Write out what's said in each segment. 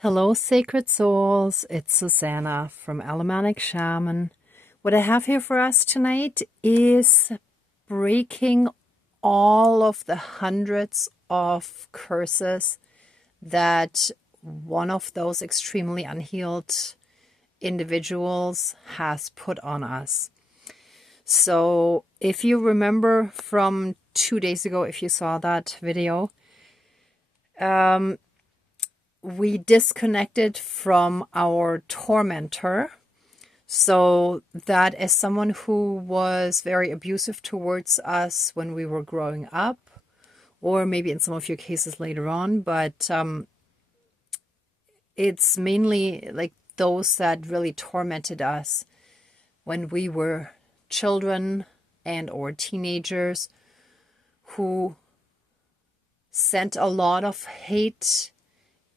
Hello, sacred souls. It's Susanna from Alamanic Shaman. What I have here for us tonight is breaking all of the hundreds of curses that one of those extremely unhealed individuals has put on us. So if you remember from 2 days ago, if you saw that video, we disconnected from our tormentor. So that is someone who was very abusive towards us when we were growing up, or maybe in some of your cases later on. But it's mainly like those that really tormented us when we were children and or teenagers, who sent a lot of hate,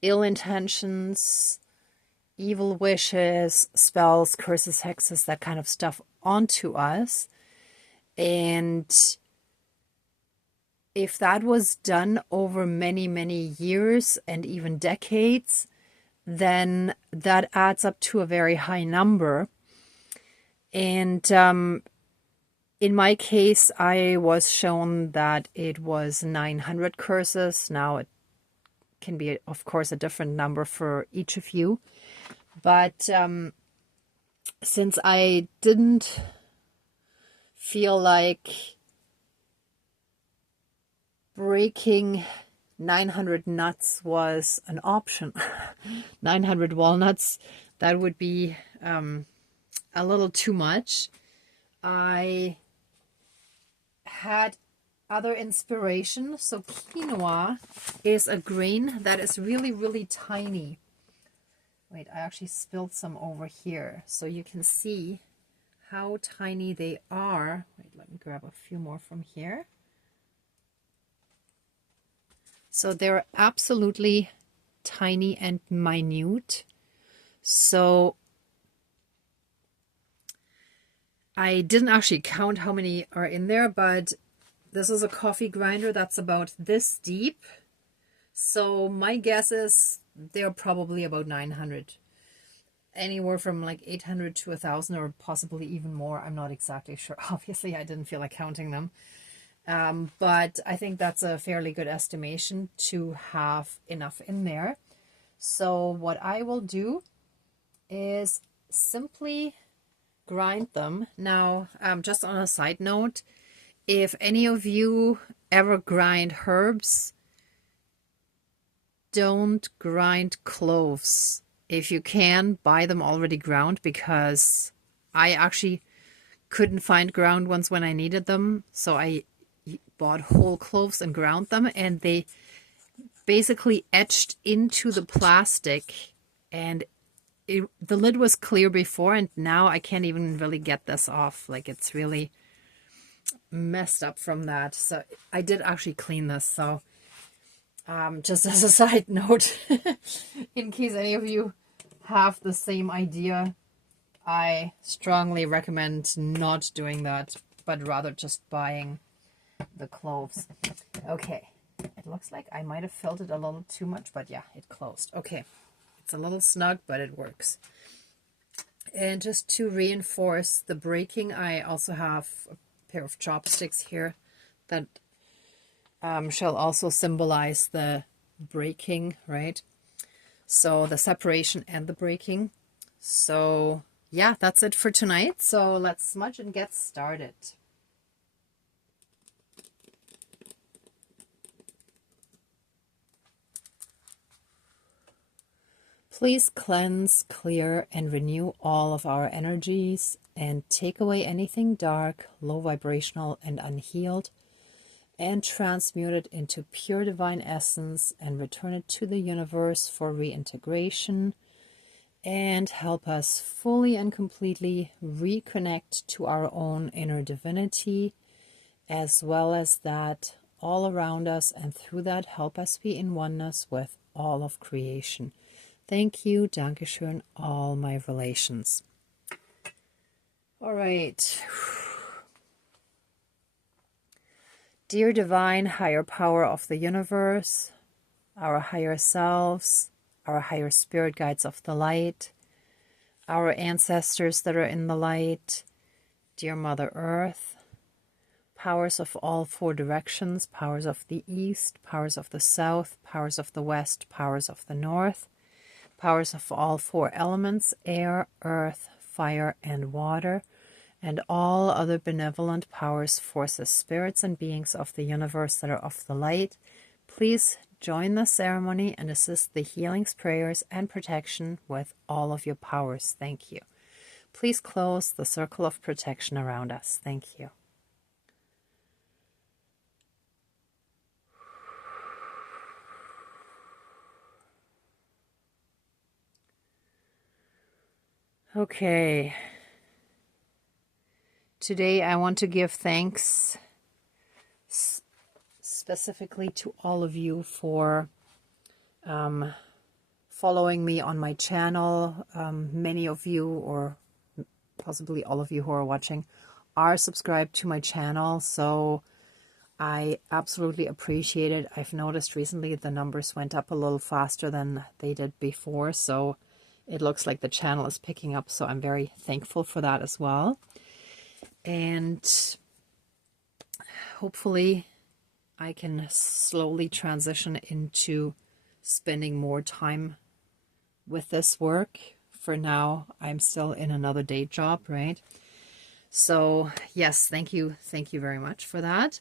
ill intentions, evil wishes, spells, curses, hexes, that kind of stuff onto us. And if that was done over many, many years and even decades, then that adds up to a very high number. And in my case, I was shown that it was 900 curses. Now it can be, of course, a different number for each of you. But since I didn't feel like breaking 900 nuts was an option, 900 walnuts, that would be a little too much. I had other inspiration. So quinoa is a grain that is really, really tiny. Wait, I actually spilled some over here so you can see how tiny they are. Wait, let me grab a few more from here. So they're absolutely tiny and minute. So I didn't actually count how many are in there, but this is a coffee grinder that's about this deep. So my guess is they're probably about 900. Anywhere from like 800 to 1,000 or possibly even more. I'm not exactly sure. Obviously, I didn't feel like counting them. But I think that's a fairly good estimation to have enough in there. So what I will do is simply grind them. Now, just on a side note, if any of you ever grind herbs, don't grind cloves. If you can, buy them already ground, because I actually couldn't find ground ones when I needed them. So I bought whole cloves and ground them, and they basically etched into the plastic, and the lid was clear before, and now I can't even really get this off. Like, it's really messed up from that. So I did actually clean this. So just as a side note, in case any of you have the same idea, I strongly recommend not doing that, but rather just buying the cloves. Okay, it looks like I might have filled it a little too much, but yeah, it closed. Okay, it's a little snug, but it works. And just to reinforce the breaking, I also have a pair of chopsticks here that shall also symbolize the breaking, right? So the separation and the breaking. So yeah, that's it for tonight. So let's smudge and get started. Please cleanse, clear, and renew all of our energies and take away anything dark, low vibrational, and unhealed, and transmute it into pure divine essence and return it to the universe for reintegration, and help us fully and completely reconnect to our own inner divinity, as well as that all around us, and through that help us be in oneness with all of creation. Thank you, Dankeschön, all my relations. All right. Dear divine higher power of the universe, our higher selves, our higher spirit guides of the light, our ancestors that are in the light, dear Mother Earth, powers of all four directions, powers of the east, powers of the south, powers of the west, powers of the north, powers of all four elements, air, earth, fire, and water, and all other benevolent powers, forces, spirits, and beings of the universe that are of the light, please join the ceremony and assist the healings, prayers, and protection with all of your powers. Thank you. Please close the circle of protection around us. Thank you. Okay. Today I want to give thanks specifically to all of you for following me on my channel. Many of you, or possibly all of you who are watching, are subscribed to my channel, so I absolutely appreciate it. I've noticed recently the numbers went up a little faster than they did before, so it looks like the channel is picking up, so I'm very thankful for that as well. And hopefully I can slowly transition into spending more time with this work. For now, I'm still in another day job, right? So yes, thank you very much for that.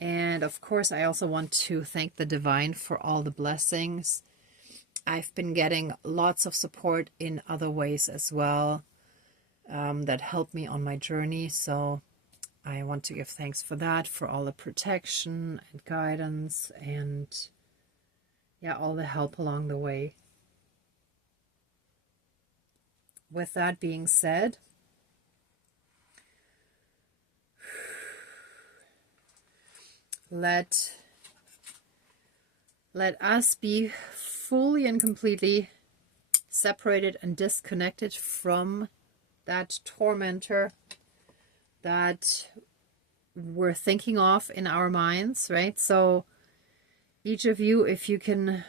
And of course, I also want to thank the Divine for all the blessings. I've been getting lots of support in other ways as well, that helped me on my journey. So I want to give thanks for that, for all the protection and guidance and yeah, all the help along the way. With that being said, let us be fully and completely separated and disconnected from that tormentor that we're thinking of in our minds, right? So each of you, if you can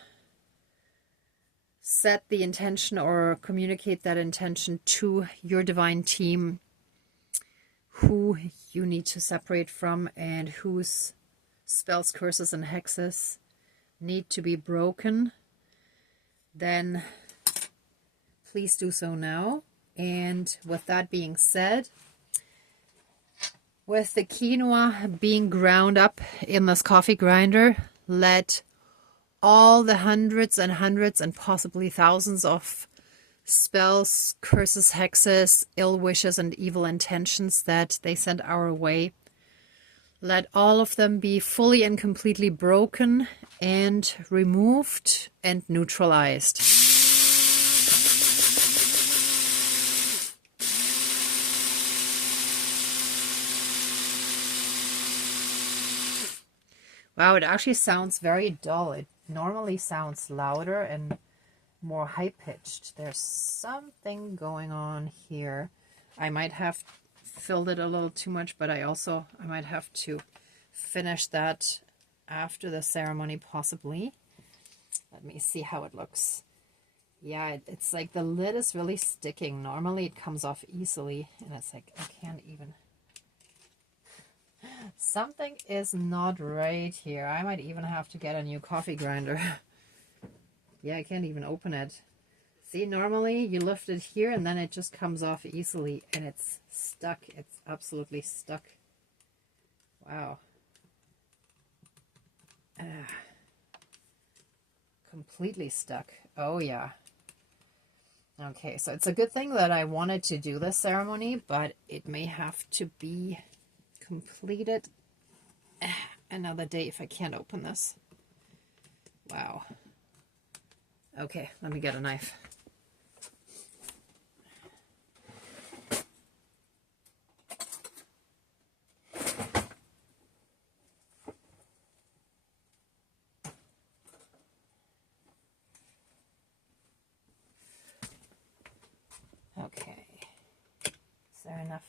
set the intention or communicate that intention to your divine team, who you need to separate from and whose spells, curses, and hexes need to be broken, then please do so now. And with that being said, with the quinoa being ground up in this coffee grinder, let all the hundreds and possibly thousands of spells, curses, hexes, ill wishes, and evil intentions that they send our way, let all of them be fully and completely broken and removed and neutralized. Wow, it actually sounds very dull. It normally sounds louder and more high-pitched. There's something going on here. I might have filled it a little too much, but I might have to finish that after the ceremony, possibly. Let me see how it looks. Yeah, it's like the lid is really sticking. Normally it comes off easily, and it's like I can't even... Something is not right here. I might even have to get a new coffee grinder. Yeah, I can't even open it. See, normally you lift it here and then it just comes off easily, and it's stuck. It's absolutely stuck. Wow. Completely stuck. Oh, yeah. Okay, so it's a good thing that I wanted to do this ceremony, but it may have to be completed another day if I can't open this. Wow. Okay, let me get a knife. Okay. Is there enough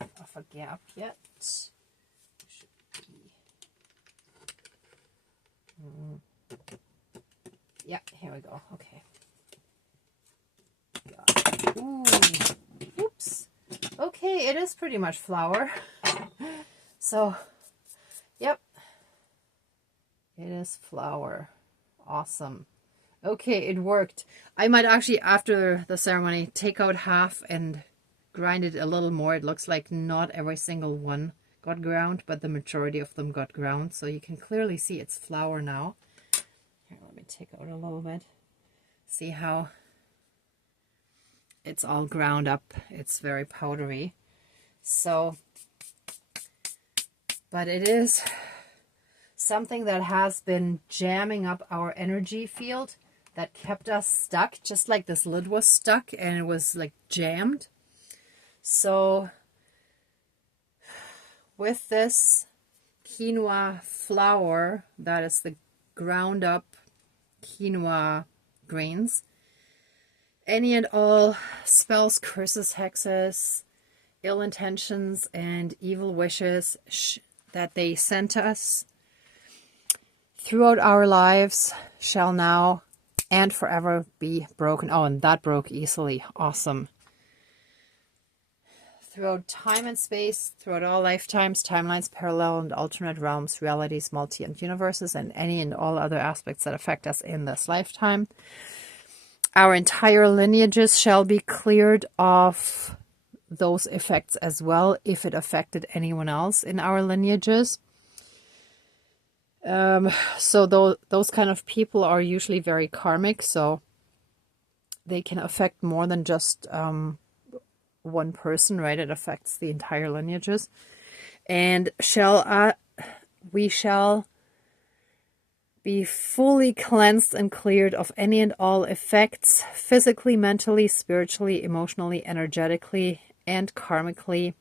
of a gap yet? Should be. Yeah, here we go. Okay. God. Ooh. Oops. Okay, it is pretty much flour. So, yep. It is flour. Awesome. Okay, it worked. I might actually, after the ceremony, take out half and grind it a little more. It looks like not every single one got ground, but the majority of them got ground. So you can clearly see it's flour now. Here, let me take out a little bit. See how it's all ground up. It's very powdery. So, but it is something that has been jamming up our energy field, that kept us stuck, just like this lid was stuck and it was like jammed. So with this quinoa flour, that is the ground up quinoa grains, any and all spells, curses, hexes, ill intentions, and evil wishes that they sent us throughout our lives shall now and forever be broken. Oh, and that broke easily. Awesome. Throughout time and space, throughout all lifetimes, timelines, parallel and alternate realms, realities, multi and universes, and any and all other aspects that affect us in this lifetime. Our entire lineages shall be cleared of those effects as well, if it affected anyone else in our lineages. So those kind of people are usually very karmic, so they can affect more than just one person, right? It affects the entire lineages. And we shall be fully cleansed and cleared of any and all effects, physically, mentally, spiritually, emotionally, energetically, and karmically,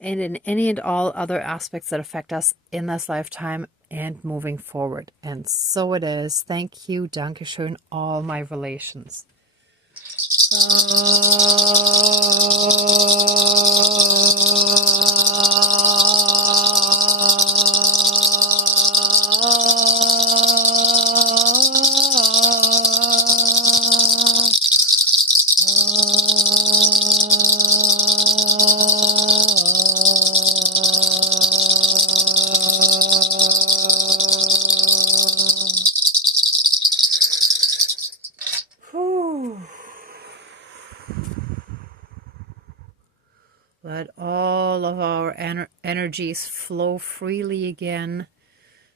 and in any and all other aspects that affect us in this lifetime and moving forward. And so it is. Thank you, Dankeschön, all my relations. Let all of our energies flow freely again.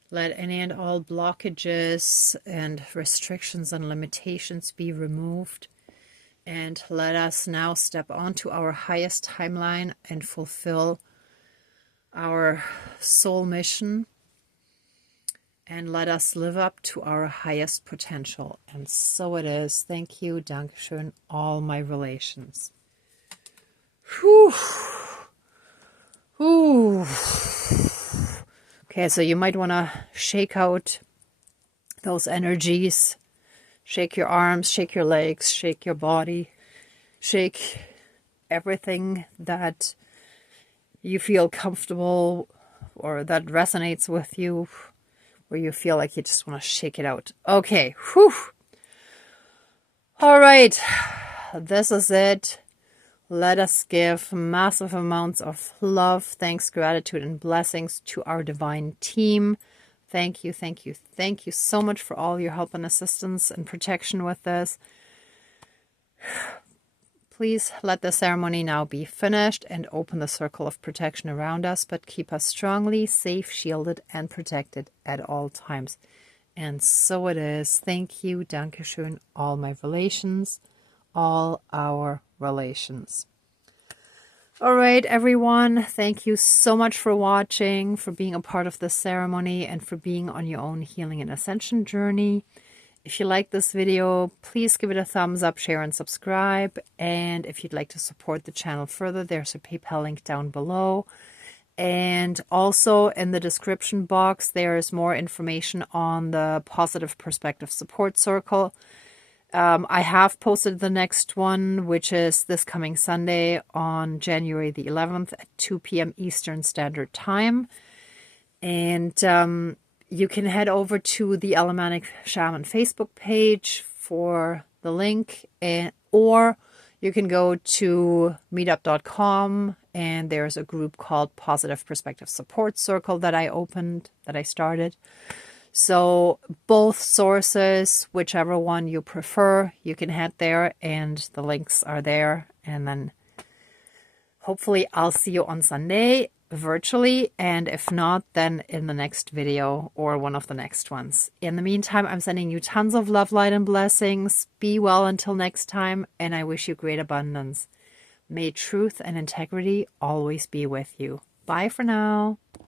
Let any and all blockages and restrictions and limitations be removed. And let us now step onto our highest timeline and fulfill our soul mission. And let us live up to our highest potential. And so it is. Thank you, Dankeschön, all my relations. Whew. Ooh. Okay, so you might want to shake out those energies. Shake your arms, shake your legs, shake your body. Shake everything that you feel comfortable or that resonates with you, where you feel like you just want to shake it out. Okay. Whew. All right. This is it. Let us give massive amounts of love, thanks, gratitude, and blessings to our divine team. Thank you, thank you, thank you so much for all your help and assistance and protection with this. Please let the ceremony now be finished and open the circle of protection around us, but keep us strongly, safe, shielded, and protected at all times. And so it is. Thank you, Dankeschön, all my relations, all our relations. All right, everyone, thank you so much for watching, for being a part of this ceremony, and for being on your own healing and ascension journey. If you like this video, please give it a thumbs up, share, and subscribe. And if you'd like to support the channel further, there's a PayPal link down below. And also in the description box, there's more information on the Positive Perspective Support Circle. I have posted the next one, which is this coming Sunday on January the 11th at 2 p.m. Eastern Standard Time. And you can head over to the Alemannic Shaman Facebook page for the link, or you can go to meetup.com, and there's a group called Positive Perspective Support Circle that I started. So both sources, whichever one you prefer, you can head there and the links are there. And then hopefully I'll see you on Sunday virtually. And if not, then in the next video or one of the next ones. In the meantime, I'm sending you tons of love, light, and blessings. Be well until next time. And I wish you great abundance. May truth and integrity always be with you. Bye for now.